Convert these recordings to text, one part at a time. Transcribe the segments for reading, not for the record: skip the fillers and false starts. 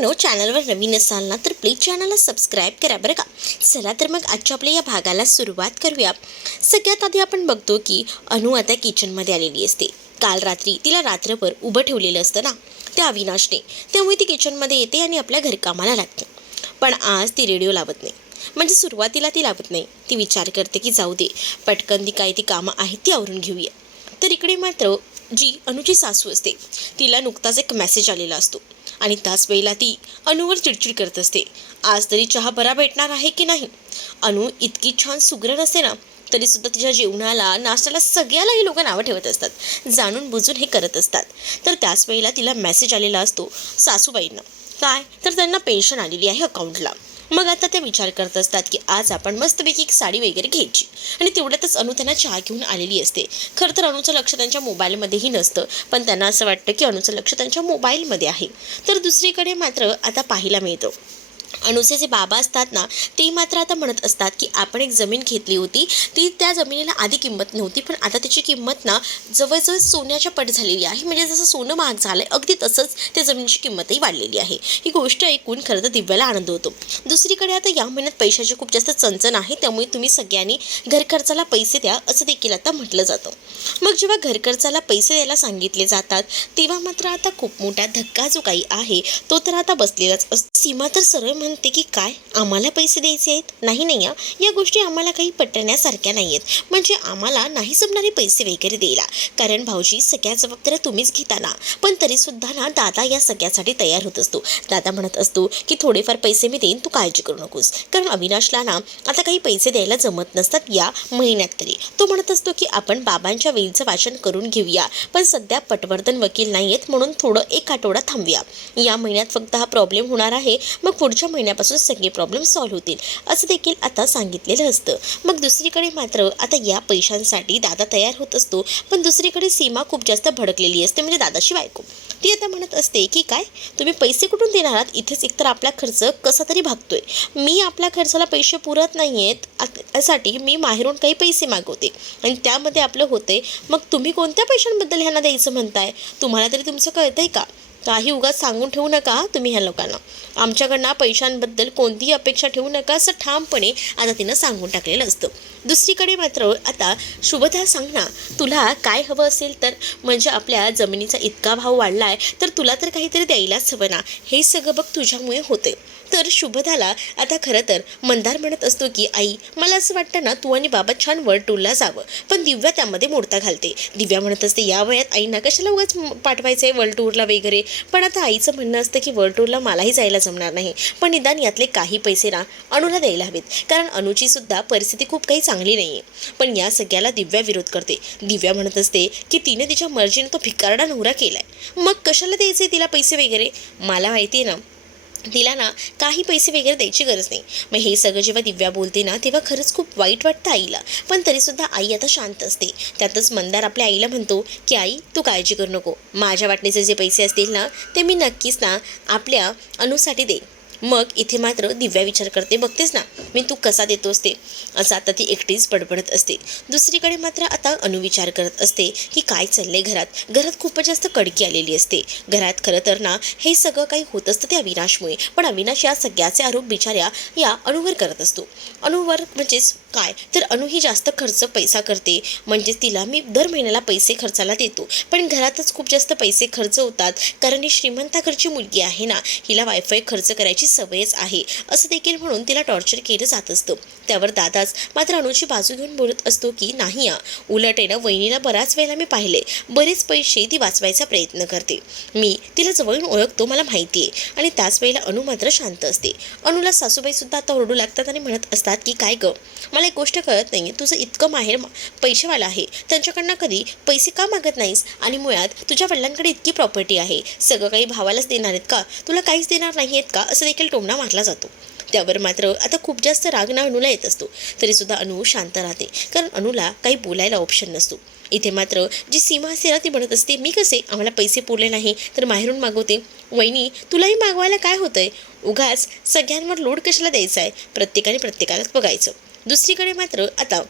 मैत्रिणींनो, चॅनलवर नवीन असाल ना तर प्लीज चॅनलला सबस्क्राईब करा बरं का. चला तर मग आजच्या आपल्या या भागाला सुरुवात करूया. सगळ्यात आधी आपण बघतो की अनु आता किचनमध्ये आलेली असते. काल रात्री तिला रात्रभर उभं ठेवलेलं असतं ना त्या अविनाशने, त्यामुळे ती किचनमध्ये येते आणि आपल्या घरकामाला लागते. पण आज ती रेडिओ लावत नाही. म्हणजे सुरुवातीला ती लावत नाही. ती विचार करते की जाऊ दे, पटकन ती काय ती कामं आहेत ती आवरून घेऊया. तर इकडे मात्र जी अनुची सासू असते तिला नुकताच एक मेसेज आलेला असतो आणि त्याच वेळेला ती अनुवर चिडचिड करत असते. आज तरी चहा बरा भेटणार आहे की नाही. अनु इतकी छान सुगरण असते ना, तरीसुद्धा तिच्या जेवणाला नाश्त्याला सगळ्याला ही लोक नावं ठेवत असतात. जाणून बुजून हे करत असतात. तर त्याच वेळेला तिला मेसेज आलेला असतो सासूबाईंना. काय तर त्यांना पेन्शन आलेली आहे अकाउंटला. मग आता ते विचार करत असतात की आज आपण मस्तपैकी एक साडी वगैरे घ्यायची. आणि तेवढ्यातच अनु त्यांना चहा घेऊन आलेली असते. खरं तर अनुचं लक्ष त्यांच्या मोबाईलमध्येही नसतं, पण त्यांना असं वाटतं की अनुचं लक्ष त्यांच्या मोबाईलमध्ये आहे. तर दुसरीकडे मात्र आता पाहायला मिळतं अनुचे जे बाबा असतात ना, ते मात्र आता म्हणत असतात की आपण एक जमीन घेतली होती, ती त्या जमिनीला आधी किंमत नव्हती, पण आता त्याची किंमत ना जवळजवळ सोन्याच्या पट झालेली आहे. म्हणजे जसं सोनं महाग झालंय अगदी तसंच त्या जमिनीची किंमतही वाढलेली आहे. ही गोष्ट ऐकून खरं तर दिव्याला आनंद होतो. दुसरीकडे आता या महिन्यात पैशाची खूप जास्त चणचण आहे, त्यामुळे तुम्ही सगळ्यांनी घर खर्चाला पैसे द्या असं देखील आता म्हटलं जातं. मग जेव्हा घर खर्चाला पैसे द्यायला सांगितले जातात तेव्हा मात्र आता खूप मोठा धक्का जो काही आहे तो तर आता बसलेलाच असतो. सीमा तर सरळ म्हणते की काय आम्हाला पैसे द्यायचे आहेत? नाही नाही, या गोष्टी आम्हाला काही पटण्यासारख्या नाही आहेत. म्हणजे आम्हाला नाही जमणारे पैसे वगैरे द्यायला, कारण भाऊजी सगळ्या जबाबदाऱ्या तुम्हीच घेता ना. पण तरीसुद्धा ना दादा या सगळ्यासाठी तयार होत असतो. दादा म्हणत असतो की थोडेफार पैसे मी देईन, तू काळजी करू नकोस. कारण अविनाशला ना आता काही पैसे द्यायला जमत नसतात या महिन्यात तरी. तो म्हणत असतो की आपण बाबांच्या वेळीचं वाचन करून घेऊया, पण सध्या पटवर्धन वकील नाही आहेत म्हणून थोडं एक आठवडा थांबूया. या महिन्यात फक्त हा प्रॉब्लेम होणार आहे, मग पुढच्या महिन्यापासून सगळे प्रॉब्लेम सॉल्व्ह होतील असं देखील आता सांगितलेलं असतं. मग दुसरीकडे मात्र आता या पैशांसाठी दादा तयार होत असतो, पण दुसरीकडे सीमा खूप जास्त भडकलेली असते, म्हणजे दादाची बायको. ती आता म्हणत असते की काय तुम्ही पैसे कुठून देणार आहात? इथेच एकतर आपला खर्च कसा तरी भागतोय. मी आपल्या खर्चाला पैसे पुरत नाही आहेत, त्यासाठी मी माहेरून काही पैसे मागवते आणि त्यामध्ये आपलं होते. मग तुम्ही कोणत्या पैशांबद्दल ह्यांना द्यायचं म्हणताय? तुम्हाला तरी तुमचं कळतंय का? काही उगाच सांगून ठेवू नका तुम्ही ह्या लोकांना. आमच्याकडनं पैशांबद्दल कोणतीही अपेक्षा ठेवू नका असं ठामपणे आता तिनं सांगून टाकलेलं असतं. दुसरीकडे मात्र आता शुभदा सांग ना, तुला काय हवं असेल तर. म्हणजे आपल्या जमिनीचा इतका भाव वाढला आहे तर तुला तर काहीतरी द्यायलाच हवं ना. हे सगळं बघ तुझ्यामुळे होते. तर शुभदाला आता खरं तर मंदार म्हणत असतो की आई मला असं वाटतं ना तू आणि बाबा छान वर टूरला जावं, पण दिव्या त्यामध्ये मोडता घालते. दिव्या म्हणत असते या वयात आईना कशाला उगाच पाठवायचं आहे वर्ल्ड टूरला वगैरे. पण आता आईचं म्हणणं असतं की वर्ल्ड टूरला मलाही जायला जमणार नाही, पण निदान यातले काही पैसे ना अनुला द्यायला हवेत, कारण अनुची सुद्धा परिस्थिती खूप काही चांगली नाही आहे. पण या सगळ्याला दिव्या विरोध करते. दिव्या म्हणत असते की तिने तिच्या मर्जीने तो भिकारडा नवरा केलाय, मग कशाला द्यायचे तिला पैसे वगैरे. मला माहिती आहे ना तिला ना काही पैसे वगैरे द्यायची गरज नाही. मग हे सगळं जेव्हा दिव्या बोलते ना तेव्हा खरंच खूप वाईट वाटतं आईला, पण तरीसुद्धा आई आता शांत असते. त्यातच मंदार आपल्या आईला म्हणतो की आई तू काळजी करू नको, माझ्या वाटणीचे जे पैसे असतील ना ते मी नक्कीच ना आपल्या अनुसाठी देईन. मग इथे मात्र दिव्या विचार करते, बघतेस ना मी तू कसा देतोस ते, असं आता ती एकटीच बडबडत असते. दुसरीकडे मात्र आता अनु विचार करत असते की काय चाललंय घरात खूपच जास्त कडकी आलेली असते. घरात खरं तर ना हे सगळं काही होत असतं ते अविनाशमुळे, पण अविनाश या सगळ्याचे आरोप बिचाऱ्या या अनुवर करत असतो. अनुवर म्हणजेच काय तर अनु ही जास्त खर्च पैसा करते, म्हणजे तिला मी दर महिन्याला पैसे खर्चाला देतो, पण घरातच खूप जास्त पैसे खर्च होतात, कारण ही श्रीमंताकडची मुलगी आहे ना, हिला वायफाय खर्च करायची सवयच आहे असं देखील म्हणून तिला टॉर्चर केलं जात असतं. त्यावर दादाच मात्र अनुची बाजू घेऊन बोलत असतो की नाही उलट आहे ना वहिनीला बराच वेळेला मी पाहिले बरेच पैसे ती वाचवायचा प्रयत्न करते, मी तिला जवळून ओळखतो, मला माहिती आहे. आणि त्याच वेळेला अनु मात्र शांत असते. अनुला सासूबाई सुद्धा आता ओरडू लागतात आणि म्हणत असतात की काय ग मला एक गोष्ट कळत नाही, तुझं इतकं माहेर पैसेवाला आहे, त्यांच्याकडनं कधी पैसे का मागत नाहीस? आणि मुळात तुझ्या वडिलांकडे इतकी प्रॉपर्टी आहे, सगळं काही भावालाच देणार आहेत का, तुला काहीच देणार नाही आहेत का, असं देखील टोमणा मारला जातो. त्यावर मात्र आता खूप जास्त राग ना अनुला येत असतो, तरीसुद्धा अनु शांत राहते, कारण अनुला काही बोलायला ऑप्शन नसतो. इथे मात्र जी सीमा असते ना ती म्हणत असते मी कसे आम्हाला पैसे पुरले नाही तर माहेरून मागवते. वहिनी तुलाही मागवायला काय होतंय, उगाच सगळ्यांवर लोड कशाला द्यायचा आहे, प्रत्येकाने प्रत्येकालाच बघायचं. दुसरीकडे मात्र आता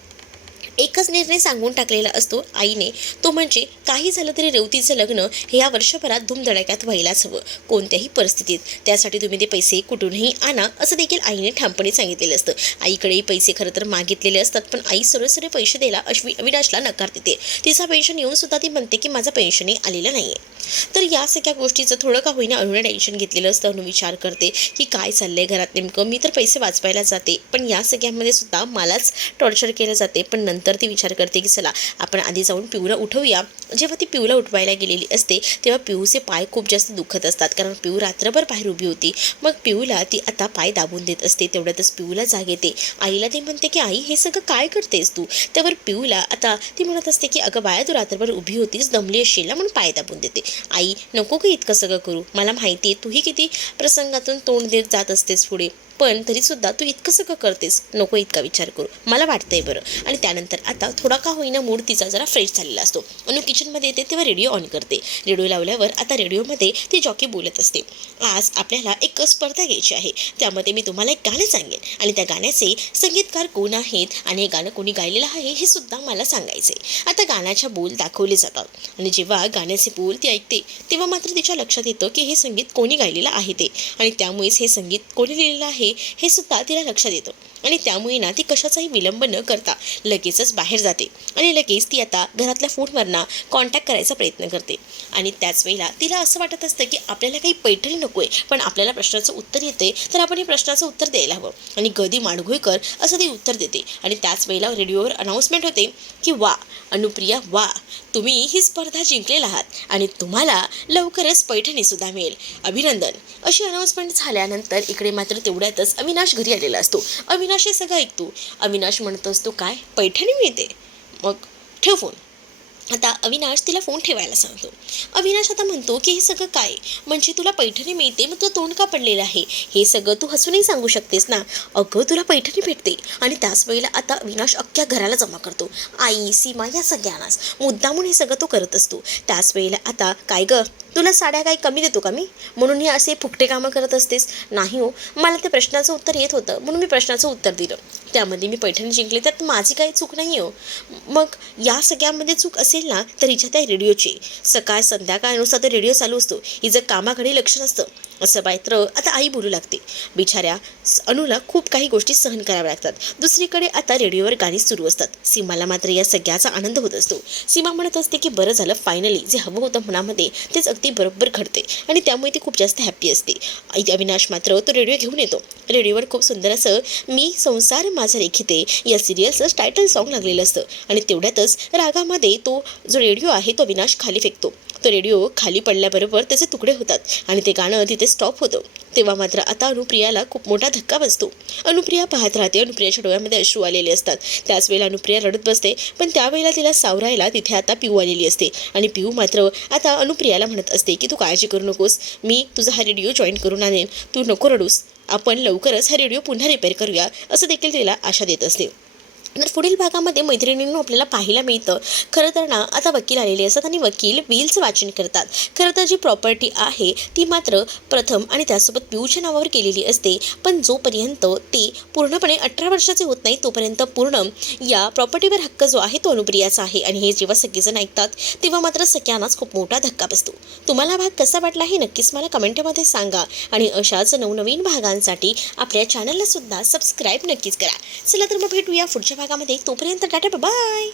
एकच निर्णय सांगून टाकलेला असतो आईने, तो म्हणजे काही झालं तरी रेवतीचं लग्न हे या वर्षभरात धूमधडाक्यात व्हायलाच हवं, कोणत्याही परिस्थितीत. त्यासाठी तुम्ही ते पैसे कुठूनही आणा, असं देखील आईने ठामपणे सांगितलेलं असतं. आईकडेही पैसे खरं तर मागितलेले असतात, पण आई सरळ सरळ पैसे द्यायला अविनाशला नकार देते. तिचा पेन्शन येऊन सुद्धा ती म्हणते की माझं पेन्शनही आलेलं नाहीये. तर या सगळ्या गोष्टीचं थोडं का होईना अनुने टेन्शन घेतलेलं असतं. अनु विचार करते की काय चाललंय घरात नेमकं. मी तर पैसे वाचवायला जाते, पण या सगळ्यामध्ये सुद्धा मलाच टॉर्चर केलं जाते. पण नंतर ती विचार करते की चला आपण आधी जाऊन पिऊला उठवूया. जेव्हा ती पिऊला उठवायला गेलेली असते तेव्हा पिऊचे पाय खूप जास्त दुखत असतात, कारण पिऊ रात्रभर बाहेर उभी होती. मग पिऊला ती आता पाय दाबून देत असते. तेवढ्यातच पिऊला जाग येते. आईला ती म्हणते की आई हे सगळं काय करतेस तू. त्यावर पिऊला आता ती म्हणत असते की अगं बाळा, तू रात्रभर उभी होतीस, दमली असशील ना, म्हणून पाय दाबून देते. आई नको की इतकं सगळं करू, मला माहिती आहे तूही किती प्रसंगातून तोंड देत जात असतेस पुढे, पण तरीसुद्धा तू इतकं सगळं करतेस, नको इतका विचार करू, मला वाटतंय बरं. आणि त्यानंतर आता थोडा का होईना मूड तिचा जरा फ्रेश झालेला असतो. अनु किचनमध्ये येते तेव्हा रेडिओ ऑन करते. रेडिओ लावल्यावर आता रेडिओमध्ये ती जॉकी बोलत असते, आज आपल्याला एक स्पर्धा घ्यायची आहे, त्यामध्ये मी तुम्हाला एक गाणं सांगेन आणि त्या गाण्याचे संगीतकार कोण आहेत आणि हे गाणं कोणी गायलेलं आहे हे सुद्धा मला सांगायचे. आता गाण्याच्या बोल दाखवले जातात आणि जेव्हा गाण्याचे बोल ती ऐकते तेव्हा मात्र तिच्या लक्षात येतं की हे संगीत कोणी गायलेलं आहे ते, आणि त्यामुळेच हे संगीत कोणी लिहिलेलं आहे हे सुद्धा तिला लक्षात येतं. आणि त्यामुळे ना ती कशाचाही विलंब न करता लगेचच बाहेर जाते आणि लगेच ती आता घरातल्या फोनवरनं कॉन्टॅक्ट करायचा प्रयत्न करते. आणि त्याच वेळेला तिला असं वाटत असतं की आपल्याला काही पैठणी नको आहे, पण आपल्याला प्रश्नाचं उत्तर येते तर आपण हे प्रश्नाचं उत्तर द्यायला हवं. आणि गदी माडगुळकर असं ती उत्तर देते. आणि त्याच वेळेला रेडिओवर अनाऊन्समेंट होते की वा अनुप्रिया, वा तुम्ही ही स्पर्धा जिंकलेला आहात आणि तुम्हाला लवकरच पैठणीसुद्धा मिळेल, अभिनंदन. अशी अनाऊन्समेंट झाल्यानंतर इकडे मात्र तेवढ्यातच अविनाश घरी आलेला असतो. अविनाश हे सगळं ऐकतो. अविनाश म्हणत असतो काय पैठणी मिळते, मग ठेव फोन. आता अविनाश तिला फोन ठेवायला सांगतो. अविनाश आता म्हणतो की हे सगळं काय, म्हणजे तुला पैठणी मिळते मग तुझं तोंड का पडलेलं आहे, हे सगळं तू हसूनही सांगू शकतेस ना, अगं तुला पैठणी भेटते. आणि त्याच वेळेला आता अविनाश अख्ख्या घराला जमा करतो, आई सीमा या सगळ्यांनाच मुद्दामून हे सगळं तो करत असतो. त्याच वेळेला आता काय गं, तुला साड्या काही कमी देतो का मी, म्हणून हे असे फुकटे कामं करत असतेस. नाही हो, मला त्या प्रश्नाचं उत्तर येत होतं म्हणून मी प्रश्नाचं उत्तर दिलं, त्यामध्ये मी पैठणी जिंकले, त्यात माझी काही चूक नाही हो. मग या सगळ्यामध्ये चूक असेल ना तर हिच्या त्या रेडिओची सकाळ संध्याकाळनुसार तर रेडिओ चालू असतो, हिचं कामाकडे लक्ष नसतं. असं पात्र आता आई बोलू लागते. बिचाऱ्या अनुला खूप काही गोष्टी सहन कराव्या लागतात. दुसरीकडे आता रेडिओवर गाणी सुरू असतात. सीमाला मात्र या सगळ्याचा आनंद होत असतो. सीमा म्हणत असते की बरं झालं, फायनली जे हवं होतं मनामध्ये तेच अगदी बरोबर घडते आणि त्यामुळे ती खूप जास्त हॅप्पी असते. अविनाश मात्र तो रेडिओ घेऊन येतो. रेडिओवर खूप सुंदर असं मी संसार माझा रेखिते या सिरियलचं टायटल सॉन्ग लागलेलं असतं. आणि तेवढ्यातच रागामध्ये तो जो रेडिओ आहे तो अविनाश खाली फेकतो. तो रेडिओ खाली पडल्याबरोबर त्याचे तुकडे होतात आणि ते गाणं तिथे स्टॉप होतं. तेव्हा मात्र आता अनुप्रियाला खूप मोठा धक्का बसतो. अनुप्रिया पाहत राहते. अनुप्रियाच्या डोळ्यामध्ये अश्रू आलेले असतात. त्याच वेळेला अनुप्रिया रडत बसते, पण त्यावेळेला तिला सावरायला तिथे आता पिऊ आलेली असते. आणि पिऊ मात्र आता अनुप्रियाला म्हणत असते की तू काळजी करू नकोस, मी तुझा हा रेडिओ जॉईन करून आणेन, तू नको रडूस, आपण लवकरच हा रेडिओ पुन्हा रिपेअर करूया, असं देखील तिला आशा देत असते. तर पुढील भागामध्ये मैत्रिणींना आपल्याला पाहायला मिळतं, खरं तर ना आता वकील आलेले असतात आणि वकील विलचं वाचन करतात. खरं तर जी प्रॉपर्टी आहे ती मात्र प्रथम आणि त्यासोबत पिऊच्या नावावर केलेली असते, पण जोपर्यंत ते पूर्णपणे 18 वर्षाचे होत नाही तोपर्यंत पूर्ण या प्रॉपर्टीवर हक्क जो आहे तो अनुप्रियाचा आहे. आणि हे जेव्हा सगळेजण ऐकतात तेव्हा मात्र सगळ्यांनाच खूप मोठा धक्का बसतो. तुम्हाला भाग कसा वाटला हे नक्कीच मला कमेंटमध्ये सांगा आणि अशाच नवनवीन भागांसाठी आपल्या चॅनलला सुद्धा सबस्क्राईब नक्कीच करा. चला तर मग भेटूया पुढच्या भागामध्ये. तोपर्यंत टाटा बाय.